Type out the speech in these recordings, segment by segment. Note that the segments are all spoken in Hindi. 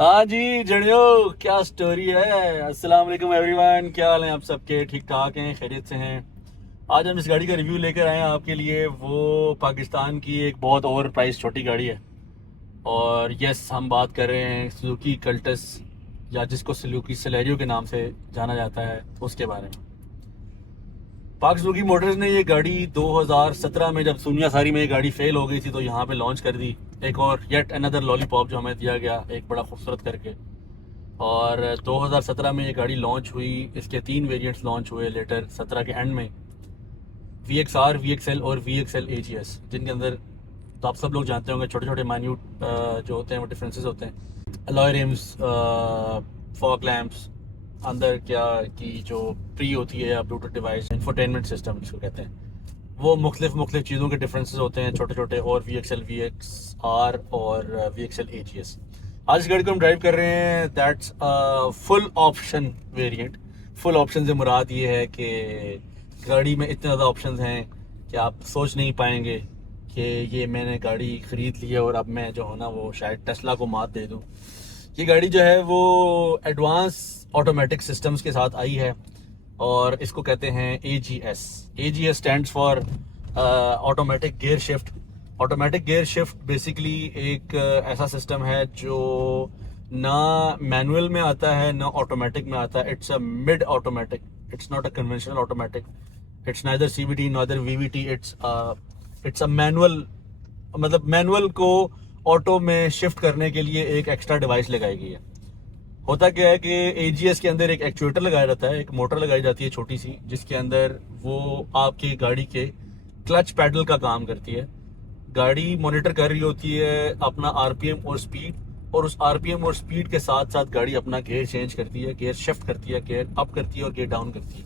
हाँ जी जणियो, क्या स्टोरी है। अस्सलाम वालेकुम एवरीवन, क्या हाल है आप सबके? ठीक ठाक हैं, खैरियत से हैं। आज हम इस गाड़ी का रिव्यू लेकर आए हैं आपके लिए। वो पाकिस्तान की एक बहुत ओवर प्राइस छोटी गाड़ी है। और यस, हम बात कर रहे हैं सुजुकी कल्टस, या जिसको सुजुकी सेलेरियो के नाम से जाना जाता है, उसके बारे में। पाक सुजुकी मोटर्स ने ये गाड़ी 2017 में, जब दुनिया सारी में ये गाड़ी फेल हो गई थी, तो यहाँ पे लॉन्च कर दी। एक और येट अनदर लॉलीपॉप जो हमें दिया गया, एक बड़ा खूबसूरत करके। और 2017 में ये गाड़ी लॉन्च हुई। इसके 3 वेरिएंट्स लॉन्च हुए लेटर 17 के एंड में, V X R, V X L और V X L A G S, जिनके अंदर तो आप सब लोग जानते होंगे छोटे छोटे माइन्यूट जो होते हैं वो डिफरेंसेस होते हैं। अलॉय रिम्स, फॉग लैम्प्स, अंदर क्या की जो प्री होती है या ब्लूटूथ डिवाइस, इंफोटेनमेंट सिस्टम जिसको कहते हैं, वो मुख्तलिफ चीज़ों के डिफरेंसेस होते हैं छोटे छोटे। और V X L, V X R और V X L A G S. आज इस गाड़ी को हम ड्राइव कर रहे हैं। That's full option variant. Full option से मुराद ये है कि गाड़ी में इतने ज़्यादा ऑप्शंस हैं कि आप सोच नहीं पाएंगे कि ये मैंने गाड़ी ख़रीद ली है और अब मैं जो है ना वो शायद टेस्ला को मात दे दूँ। ये गाड़ी जो है वो एडवांस ऑटोमेटिक सिस्टम्स के साथ आई है, और इसको कहते हैं AGS। AGS stands for automatic gear shift. Automatic gear shift basically एक ऐसा सिस्टम है जो ना मैनुअल में आता है ना ऑटोमेटिक में आता है। It's a mid automatic, it's not a conventional automatic, it's neither CVT neither VVT, it's a manual. मतलब मैनुअल को ऑटो में शिफ्ट करने के लिए एक एक्स्ट्रा डिवाइस लगाई गई है। होता क्या है कि AGS के अंदर एक एक्चुएटर लगाया जाता है, एक मोटर लगाई जाती है छोटी सी, जिसके अंदर वो आपकी गाड़ी के क्लच पैडल का काम करती है। गाड़ी मॉनिटर कर रही होती है अपना RPM और स्पीड, और उस RPM और स्पीड के साथ साथ गाड़ी अपना गियर चेंज करती है, गियर शिफ्ट करती है, गियर अप करती है और गियर डाउन करती है।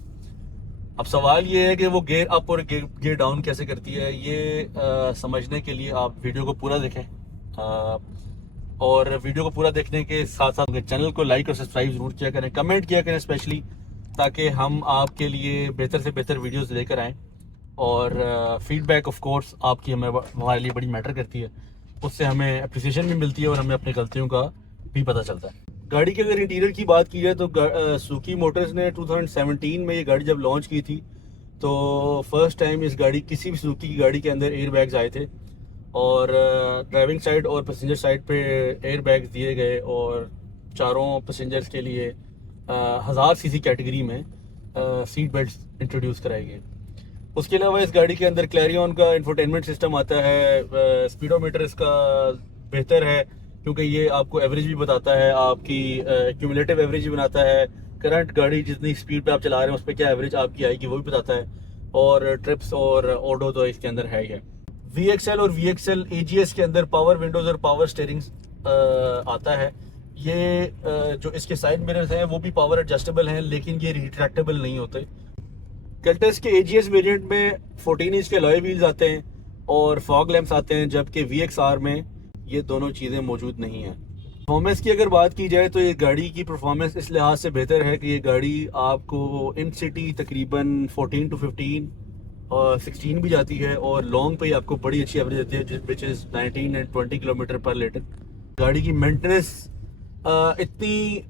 अब सवाल ये है कि वो गियर अप और गियर डाउन कैसे करती है। ये समझने के लिए आप वीडियो को पूरा देखें। और वीडियो को पूरा देखने के साथ साथ चैनल को लाइक और सब्सक्राइब जरूर किया करें, कमेंट किया करें स्पेशली, ताकि हम आपके लिए बेहतर से बेहतर वीडियोस लेकर आएँ। और फीडबैक ऑफ कोर्स आपकी हमारे लिए बड़ी मैटर करती है। उससे हमें अप्रिसिएशन भी मिलती है और हमें अपनी गलतियों का भी पता चलता है। गाड़ी के अगर इंटीरियर की बात की जाए तो सुजुकी मोटर्स ने 2017 में ये गाड़ी जब लॉन्च की थी, तो फर्स्ट टाइम इस गाड़ी, किसी भी सुजुकी की गाड़ी के अंदर एयर बैग्स आए थे। और ड्राइविंग साइड और पैसेंजर साइड पे एयर बैग्स दिए गए, और चारों पैसेंजर्स के लिए 1000 cc कैटेगरी में सीट बेल्ट इंट्रोड्यूस कराई गई। उसके अलावा इस गाड़ी के अंदर क्लैरियन का इंफोटेनमेंट सिस्टम आता है। स्पीडोमीटर इसका बेहतर है, क्योंकि ये आपको एवरेज भी बताता है, आपकी क्यूमुलेटिव एवरेज भी बनाता है। करंट गाड़ी जितनी स्पीड पे आप चला रहे हैं उस पर क्या एवरेज आपकी आएगी वो भी बताता है। और ट्रिप्स और ऑडो तो इसके अंदर है ही है। VXL और VXL AGS के अंदर पावर विंडोज और पावर स्टीयरिंग आता है। ये जो इसके साइड मिरर्स हैं वो भी पावर एडजस्टेबल हैं, लेकिन ये रिट्रैक्टेबल नहीं होते। कल्टस के AGS वेरिएंट में 14 इंच के अलॉय व्हील्स आते हैं और फॉग लैंप्स आते हैं, जबकि VXR में ये दोनों चीज़ें मौजूद नहीं हैं। परफॉर्मेंस की अगर बात की जाए तो ये गाड़ी की परफॉर्मेंस इस लिहाज से बेहतर है कि ये गाड़ी आपको इन सिटी तकरीबन 14 to 15 और 16 भी जाती है, और लॉन्ग पे आपको बड़ी अच्छी एवरेज देती है, विच इज़ 19 and 20 किलोमीटर पर लीटर। गाड़ी की मेंटेनेंस इतनी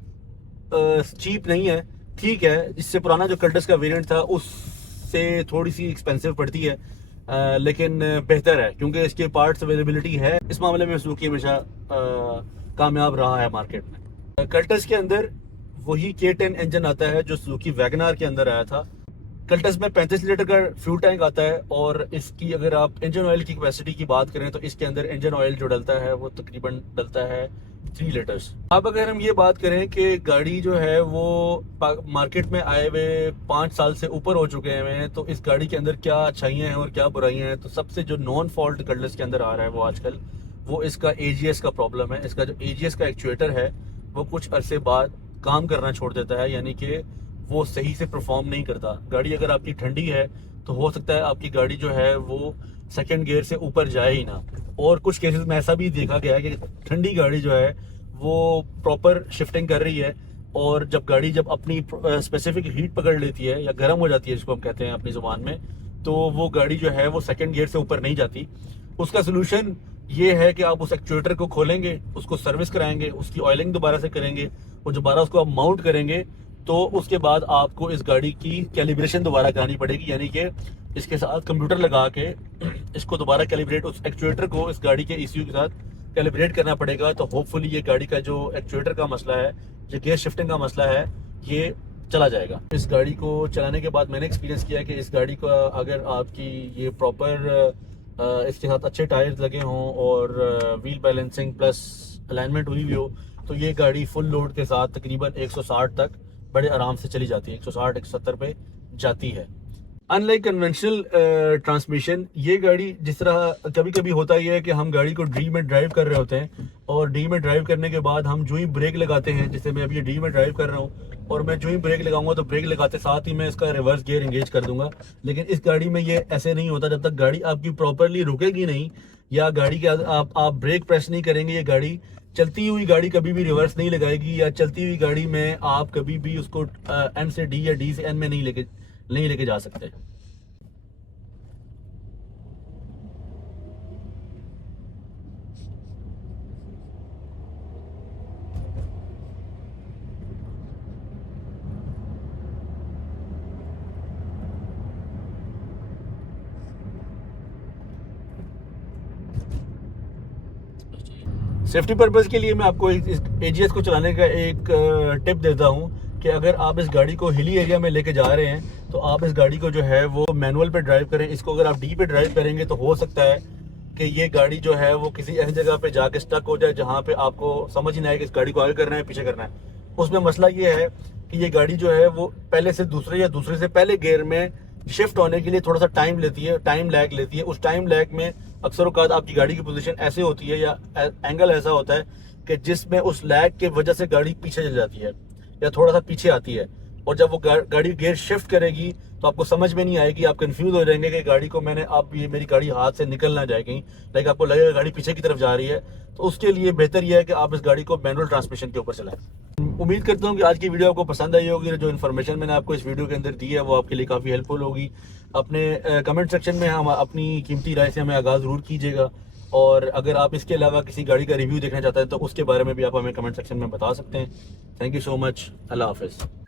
चीप नहीं है, ठीक है। इससे पुराना जो कल्टस का वेरिएंट था उससे थोड़ी सी एक्सपेंसिव पड़ती है, लेकिन बेहतर है क्योंकि इसके पार्ट्स अवेलेबिलिटी है। इस मामले में सुजुकी हमेशा कामयाब रहा है मार्केट में। कल्टस के अंदर वही K10 इंजन आता है जो सुजुकी वैगनार के अंदर आया था। कल्टस में 35 लीटर का फ्यूल टैंक आता है, और इसकी अगर आप इंजन ऑयल की कैपेसिटी की बात करें तो इसके अंदर इंजन ऑयल जो डलता है वो तकरीबन डलता है 3 लीटर्स। अब अगर हम ये बात करें कि गाड़ी जो है वो मार्केट में आए हुए 5 साल से ऊपर हो चुके हैं, तो इस गाड़ी के अंदर क्या अच्छाइयाँ हैं और क्या बुराइयाँ हैं, तो सबसे जो नॉन फॉल्ट कल्टस के अंदर आ रहा है वो आजकल वो इसका AGS का प्रॉब्लम है। इसका जो AGS का एक्चुएटर है वो कुछ अरसे बाद काम करना छोड़ देता है, यानी कि वो सही से परफॉर्म नहीं करता। गाड़ी अगर आपकी ठंडी है तो हो सकता है आपकी गाड़ी जो है वो सेकंड गियर से ऊपर जाए ही ना। और कुछ केसेस में ऐसा भी देखा गया है कि ठंडी गाड़ी जो है वो प्रॉपर शिफ्टिंग कर रही है, और जब अपनी स्पेसिफिक हीट पकड़ लेती है या गर्म हो जाती है जिसको हम कहते हैं अपनी ज़ुबान में, तो वो गाड़ी जो है वो सेकंड गियर से ऊपर नहीं जाती। उसका सोल्यूशन ये है कि आप उस एक्चुएटर को खोलेंगे, उसको सर्विस कराएंगे, उसकी ऑयलिंग दोबारा से करेंगे और दोबारा उसको आप माउंट करेंगे, तो उसके बाद आपको इस गाड़ी की कैलिब्रेशन दोबारा करानी पड़ेगी, यानी कि इसके साथ कंप्यूटर लगा के इसको दोबारा कैलिब्रेट, उस एक्चुएटर को इस गाड़ी के ECU के साथ कैलिब्रेट करना पड़ेगा। तो होपफुली ये गाड़ी का जो एक्चुएटर का मसला है, जो गियर शिफ्टिंग का मसला है, ये चला जाएगा। इस गाड़ी को चलाने के बाद मैंने एक्सपीरियंस किया कि इस गाड़ी का अगर आपकी ये प्रॉपर इसके साथ अच्छे टायर्स लगे हों और व्हील बैलेंसिंग प्लस अलाइनमेंट हुई हुई हो, तो ये गाड़ी फुल लोड के साथ तकरीबन 160 तक बड़े आराम से चली जाती है, 160 170 पे जाती है। अनलाइक कन्वेंशनल ट्रांसमिशन, ये गाड़ी जिस तरह कभी कभी होता ही है कि हम गाड़ी को डी में ड्राइव कर रहे होते हैं और डी में ड्राइव करने के बाद हम जो ही ब्रेक लगाते हैं, जैसे मैं अभी डी में ड्राइव कर रहा हूँ और मैं जो ही ब्रेक लगाऊंगा तो ब्रेक लगाते साथ ही मैं इसका रिवर्स गियर एंगेज कर दूंगा। लेकिन इस गाड़ी में ये ऐसे नहीं होता। जब तक गाड़ी आपकी प्रॉपरली रुकेगी नहीं या गाड़ी के आप ब्रेक प्रेस नहीं करेंगे, ये गाड़ी चलती हुई गाड़ी कभी भी रिवर्स नहीं लगाएगी, या चलती हुई गाड़ी में आप कभी भी उसको M से D या D से N में नहीं लेके जा सकते। सेफ्टी पर्पज़ के लिए मैं आपको इस AGS को चलाने का एक टिप देता हूँ कि अगर आप इस गाड़ी को हिली एरिया में लेके जा रहे हैं तो आप इस गाड़ी को जो है वो मैनुअल पे ड्राइव करें। इसको अगर आप डी पे ड्राइव करेंगे तो हो सकता है कि ये गाड़ी जो है वो किसी ऐसी जगह पे जाके स्टक हो जाए जहाँ पे आपको समझ ही नहीं आए कि इस गाड़ी को आगे करना है पीछे करना है। उसमें मसला ये है कि ये गाड़ी जो है वो पहले से दूसरे या दूसरे से पहले गियर में शिफ्ट होने के लिए थोड़ा सा टाइम लेती है, टाइम लैग लेती है। उस टाइम लैग में अक्सर औकात आपकी गाड़ी की पोजीशन ऐसे होती है या एंगल ऐसा होता है कि जिसमें उस लैग के वजह से गाड़ी पीछे चल जाती है या थोड़ा सा पीछे आती है, और जब वो गाड़ी गियर शिफ्ट करेगी तो आपको समझ में नहीं आएगी, आप कंफ्यूज हो जाएंगे कि गाड़ी को मैंने, अब ये मेरी गाड़ी हाथ से निकल ना जाए कहीं, लाइक आपको लगेगा गाड़ी पीछे की तरफ जा रही है। तो उसके लिए बेहतर यह है कि आप इस गाड़ी को मैनुअल ट्रांसमिशन के ऊपर चलाएं। उम्मीद करता हूँ कि आज की वीडियो आपको पसंद आई होगी। जो इन्फॉर्मेशन मैंने आपको इस वीडियो के अंदर दी है वो आपके लिए काफ़ी हेल्पफुल होगी। अपने कमेंट सेक्शन में हम अपनी कीमती राय से हमें आगाज़ ज़रूर कीजिएगा, और अगर आप इसके अलावा किसी गाड़ी का रिव्यू देखना चाहते हैं तो उसके बारे में भी आप हमें कमेंट सेक्शन में बता सकते हैं। Thank you so much. अल्लाह हाफिज़।